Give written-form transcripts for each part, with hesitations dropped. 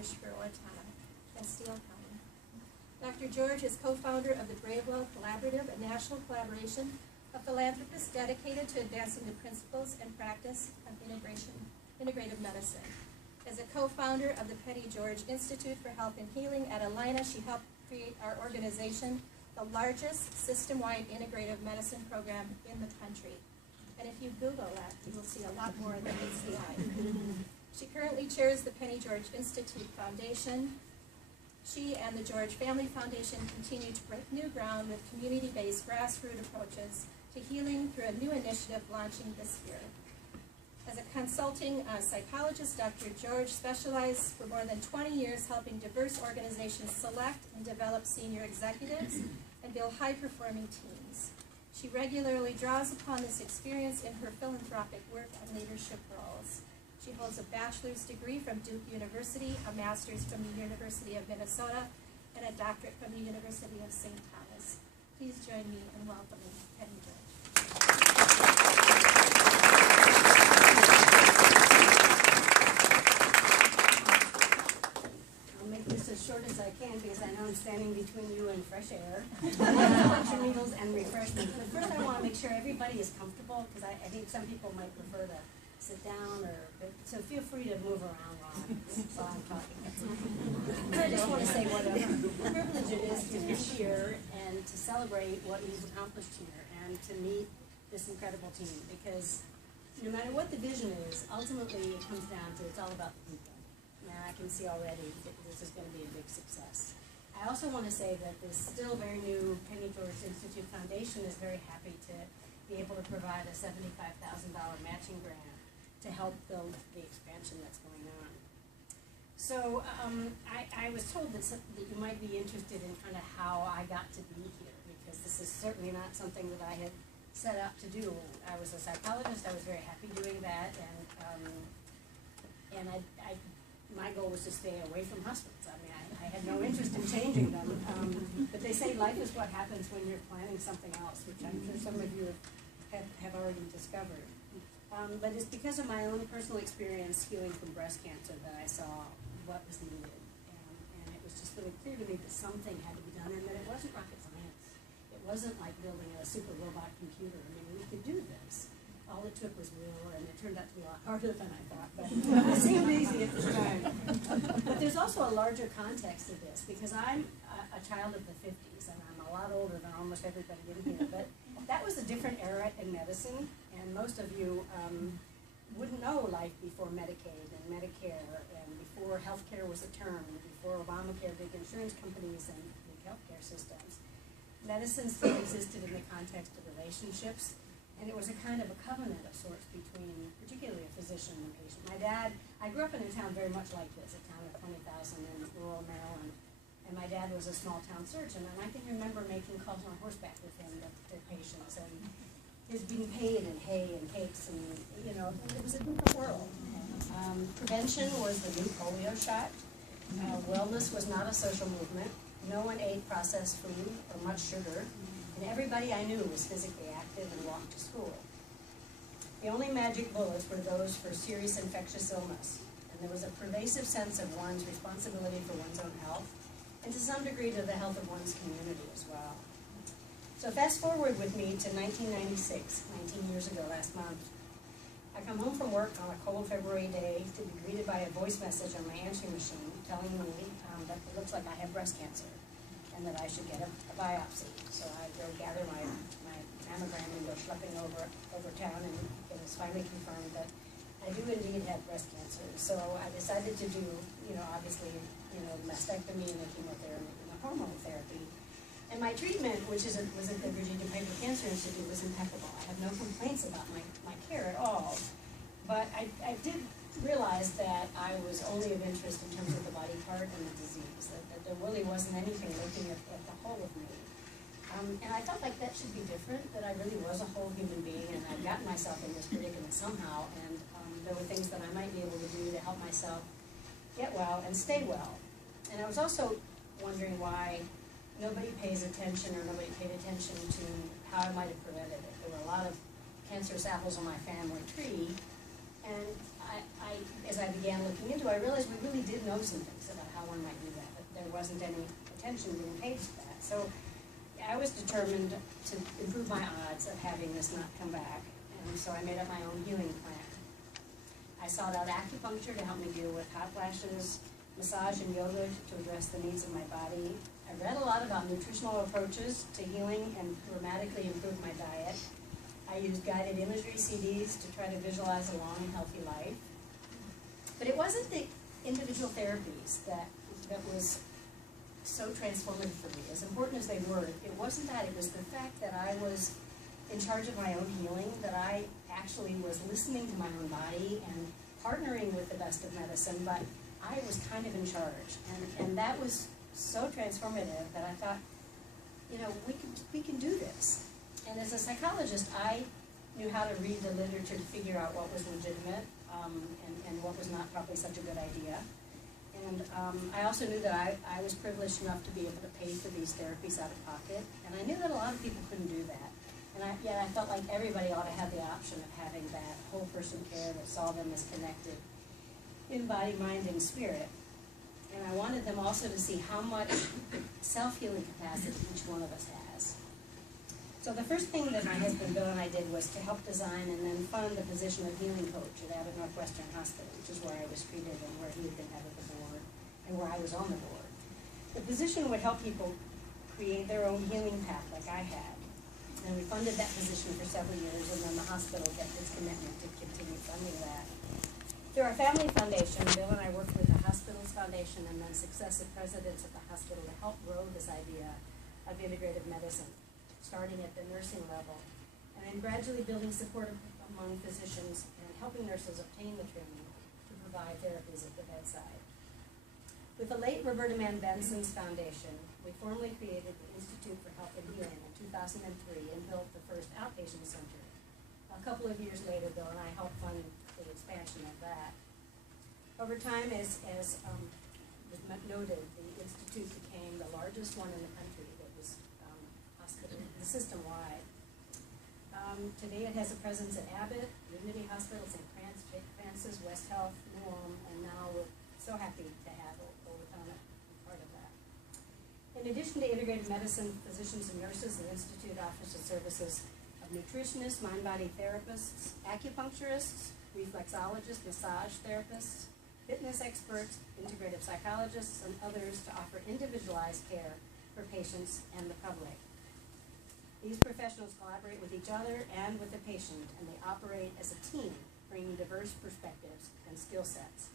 wish for Owatonna and Steele County. Dr. George is co-founder of the Bravewell Collaborative, a national collaboration of philanthropists dedicated to advancing the principles and practice of integrative medicine. As a co-founder of the Penny George Institute for Health and Healing at Alina, she helped create our organization, the largest system-wide integrative medicine program in the country. And if you Google that, you will see a lot more than meets the eye. She currently chairs the Penny George Institute Foundation. She and the George Family Foundation continue to break new ground with community-based grassroots approaches to healing through a new initiative launching this year. As a consulting psychologist, Dr. George specialized for more than 20 years helping diverse organizations select and develop senior executives and build high-performing teams. She regularly draws upon this experience in her philanthropic work and leadership roles. She holds a bachelor's degree from Duke University, a master's from the University of Minnesota, and a doctorate from the University of St. Thomas. Please join me in welcoming Penny George. I'll make this as short as I can because I know I'm standing between you and fresh air, lunch meals and refreshments. But first I want to make sure everybody is comfortable because I think some people might prefer to sit down, so feel free to move around while I'm talking. But I just want to say what a privilege it is to be here and to celebrate what you've accomplished here and to meet this incredible team, because no matter what the vision is, ultimately it comes down to it's all about the people. And I can see already that this is going to be a big success. I also want to say that this still very new Penny George Institute Foundation is very happy to be able to provide a $75,000 matching grant to help build the expansion that's going on. So I was told that you might be interested in kind of how I got to be here, because this is certainly not something that I had set out to do. I was a psychologist. I was very happy doing that, and my goal was to stay away from hospitals. I mean, I had no interest in changing them, but they say life is what happens when you're planning something else, which I'm sure some of you have already discovered. But it's because of my own personal experience healing from breast cancer that I saw what was needed. And it was just really clear to me that something had to be done and that it wasn't rocket science. It wasn't like building a super robot computer. I mean, we could do this. All it took was will, and it turned out to be a lot harder than I thought, but it seemed easy at the time. But there's also a larger context to this, because I'm a child of the 50s, and I'm a lot older than almost everybody in here, but that was a different era in medicine, and most of you wouldn't know life before Medicaid and Medicare, and before healthcare was a term, and before Obamacare, big insurance companies, and big healthcare systems. Medicine still existed in the context of relationships, and it was a kind of a covenant of sorts between particularly a physician and a patient. My dad, I grew up in a town very much like this, a town of 20,000 in rural Maryland, and my dad was a small town surgeon, and I can remember making calls on horseback with him to patients, and his being paid in hay and cakes, and it was a different world. Prevention was the new polio shot. Wellness was not a social movement. No one ate processed food or much sugar, and everybody I knew was physically active and walked to school. The only magic bullets were those for serious infectious illness, and there was a pervasive sense of one's responsibility for one's own health, and to some degree to the health of one's community as well. So fast forward with me to 1996, 19 years ago last month. I come home from work on a cold February day to be greeted by a voice message on my answering machine telling me that it looks like I have breast cancer and that I should get a biopsy. So I go gather my mammogram and go schlepping over town, and it was finally confirmed that I do indeed have breast cancer. So I decided to do, obviously, mastectomy and the chemotherapy and the hormone therapy. And my treatment, which was at the Virginia Paper Cancer Institute, was impeccable. I have no complaints about my care at all. But I did realize that I was only of interest in terms of the body part and the disease, that there really wasn't anything looking at the whole of me. And I felt like that should be different, that I really was a whole human being, and I'd gotten myself in this predicament somehow, and there were things that I might be able to do to help myself get well and stay well. And I was also wondering why nobody pays attention, or nobody paid attention to how I might have prevented it. There were a lot of cancerous apples on my family tree, and as I began looking into it, I realized we really did know some things about how one might do that, but there wasn't any attention being paid to that. So I was determined to improve my odds of having this not come back, and so I made up my own healing plan. I sought out acupuncture to help me deal with hot flashes, massage and yoga to address the needs of my body. I read a lot about nutritional approaches to healing and dramatically improved my diet. I used guided imagery CDs to try to visualize a long and healthy life. But it wasn't the individual therapies that was so transformative for me. As important as they were, it wasn't that. It was the fact that I was in charge of my own healing, that I actually was listening to my own body and partnering with the best of medicine, but I was kind of in charge. And that was so transformative that I thought, you know, we can do this. And as a psychologist, I knew how to read the literature to figure out what was legitimate and what was not probably such a good idea. And I also knew that I was privileged enough to be able to pay for these therapies out of pocket. And I knew that a lot of people couldn't do that. And yet I felt like everybody ought to have the option of having that whole person care that saw them as connected in body, mind, and spirit. And I wanted them also to see how much self-healing capacity each one of us has. So the first thing that my husband Bill and I did was to help design and then fund the position of healing coach at Abbott Northwestern Hospital, which is where I was treated and where he had been head of the board and where I was on the board. The position would help people create their own healing path like I had. And we funded that position for several years, and then the hospital kept its commitment to continue funding that. Through our family foundation, Bill and I worked with the hospital's foundation and then successive presidents of the hospital to help grow this idea of integrative medicine, starting at the nursing level, and then gradually building support among physicians and helping nurses obtain the training to provide therapies at the bedside. With the late Roberta Mann Benson's foundation, we formally created the Institute for Health and Healing in 2003 and built the first outpatient center. A couple of years later, Bill and I helped fund the expansion of that. Over time, as was noted, the Institute became the largest one in the country that was hospital, system-wide. Today it has a presence at Abbott, Unity Hospital, St. Francis, West Health, New Ulm, and now we're so happy to have Owatonna part of that. In addition to integrated medicine, physicians and nurses, the Institute offers the services of nutritionists, mind-body therapists, acupuncturists, reflexologists, massage therapists, fitness experts, integrative psychologists, and others to offer individualized care for patients and the public. These professionals collaborate with each other and with the patient, and they operate as a team, bringing diverse perspectives and skill sets.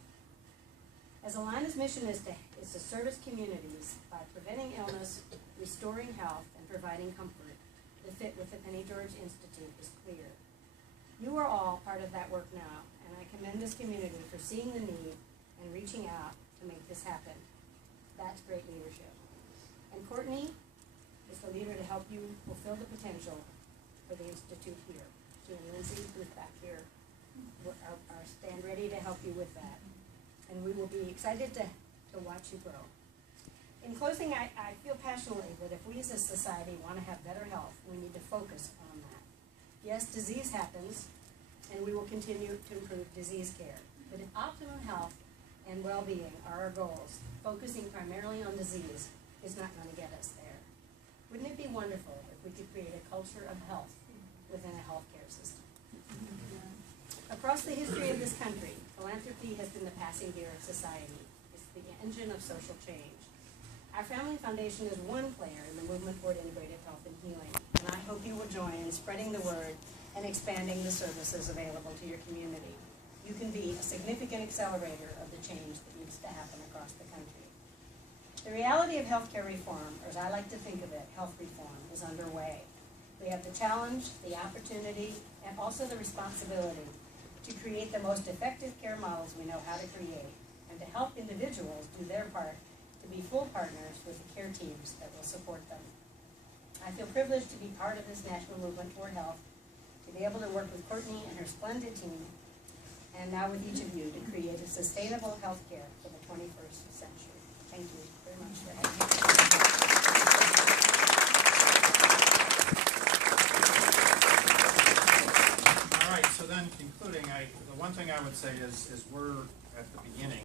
As Alana's mission is to service communities by preventing illness, restoring health, and providing comfort, the fit with the Penny George Institute is clear. You are all part of that work now, and I commend this community for seeing the need and reaching out to make this happen. That's great leadership. And Courtney is the leader to help you fulfill the potential for the Institute here. She and Lindsay, who's back here, are stand ready to help you with that. And we will be excited to watch you grow. In closing, I feel passionately that if we as a society want to have better health, we need to focus on that. Yes, disease happens, and we will continue to improve disease care. But if optimum health and well-being are our goals, focusing primarily on disease is not going to get us there. Wouldn't it be wonderful if we could create a culture of health within a healthcare system? Across the history of this country, philanthropy has been the passing gear of society. It's the engine of social change. Our family foundation is one player in the movement toward integrated health and healing, and I hope you will join in spreading the word and expanding the services available to your community. You can be a significant accelerator of the change that needs to happen across the country. The reality of healthcare reform, or as I like to think of it, health reform, is underway. We have the challenge, the opportunity, and also the responsibility to create the most effective care models we know how to create, and to help individuals do their part to be full partners with the care teams that will support them. I feel privileged to be part of this national movement toward health, to be able to work with Courtney and her splendid team, and now with each of you to create a sustainable health care for the 21st century. Thank you very much for having me. All right, so then concluding, the one thing I would say is we're at the beginning.